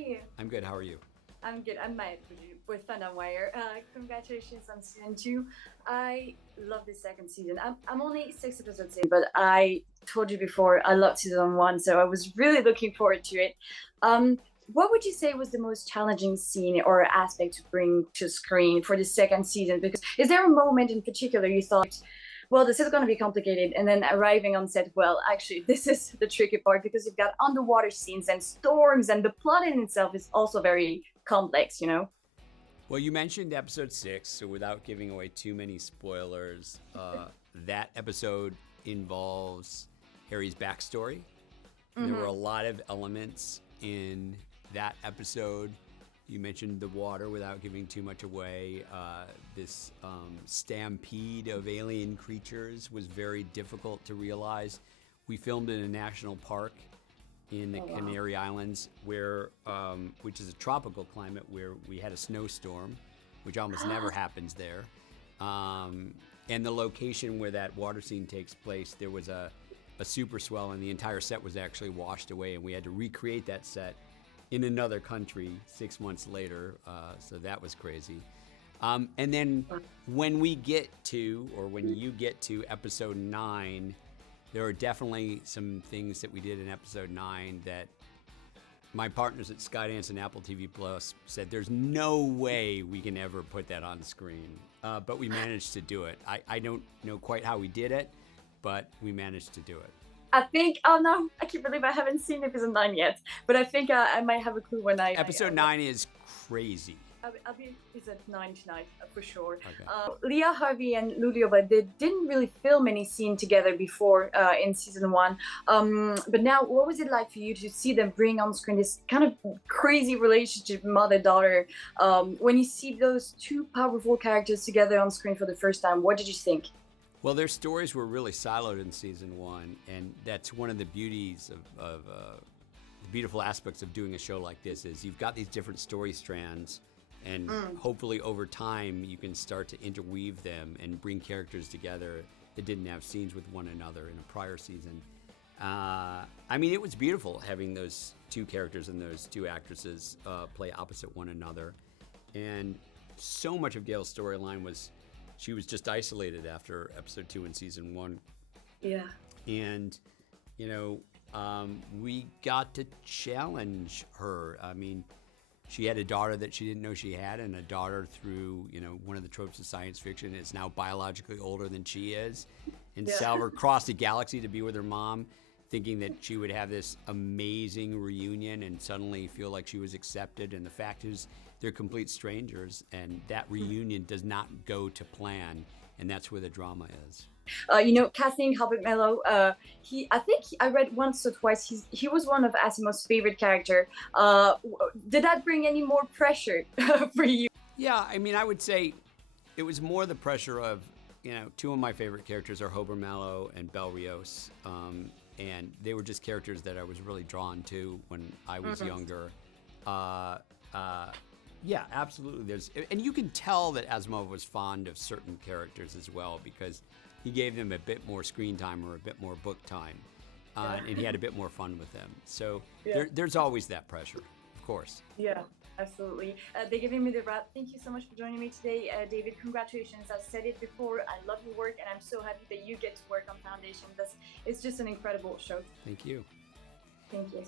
you? I'm good. How are you? I'm good. I'm mad with FandomWire. Congratulations on season 2. I love this second season. I'm only 6 episodes in, but I told you before I loved season 1, so I was really looking forward to it. Um, what would you say was the most challenging scene or aspect to bring to screen for the second season? Because is there a moment in particular you thought, well, this is going to be complicated, and then arriving on set, well, actually, this is the tricky part because you've got underwater scenes and storms, and the plot in itself is also very complex, you know? Well, you mentioned episode 6, so without giving away too many spoilers, that episode involves Harry's backstory. There were a lot of elements in that episode. You mentioned the water without giving too much away. This stampede of alien creatures was very difficult to realize. We filmed in a national park in the Canary Islands, where, which is a tropical climate, where we had a snowstorm, which almost never happens there. And the location where that water scene takes place, there was a super swell, and the entire set was actually washed away, and we had to recreate that set in another country 6 months later, so that was crazy. And then when we get to, or when you get to episode 9, there are definitely some things that we did in episode 9 that my partners at Skydance and Apple TV Plus said there's no way we can ever put that on screen. But we managed to do it. I don't know quite how we did it, but we managed to do it. I think, oh no, I can't believe I haven't seen episode 9 yet, but I think I might have a clue when I... Episode 9 is crazy. I'll be episode 9 tonight, for sure. Okay. Leah Harvey and Lulioba, they didn't really film any scene together before in season 1. But now, what was it like for you to see them bring on screen this kind of crazy relationship, mother-daughter? When you see those two powerful characters together on screen for the first time, what did you think? Well, their stories were really siloed in season 1, and that's one of the beauties of the beautiful aspects of doing a show like this is you've got these different story strands, and hopefully over time you can start to interweave them and bring characters together that didn't have scenes with one another in a prior season. I mean, it was beautiful having those two characters and those two actresses play opposite one another, and so much of Gail's storyline was she was just isolated after episode 2 in season 1. Yeah. And, you know, we got to challenge her. I mean, she had a daughter that she didn't know she had, and a daughter through, you know, one of the tropes of science fiction is now biologically older than she is. And Salvor crossed a galaxy to be with her mom, thinking that she would have this amazing reunion and suddenly feel like she was accepted. And the fact is, they're complete strangers, and that reunion does not go to plan, and that's where the drama is. You know, casting Albert Mello, I think I read once or twice, he was one of Asimov's favorite character. Did that bring any more pressure for you? Yeah, I mean, I would say it was more the pressure of, you know, two of my favorite characters are Hober Mallow and Bel Rios, and they were just characters that I was really drawn to when I was younger. Yeah, absolutely. And you can tell that Asimov was fond of certain characters as well because he gave them a bit more screen time or a bit more book time, and he had a bit more fun with them. So there's always that pressure, of course. Yeah, absolutely. They're giving me the wrap. Thank you so much for joining me today, David. Congratulations. I said it before. I love your work, and I'm so happy that you get to work on Foundation. It's just an incredible show. Thank you. Thank you.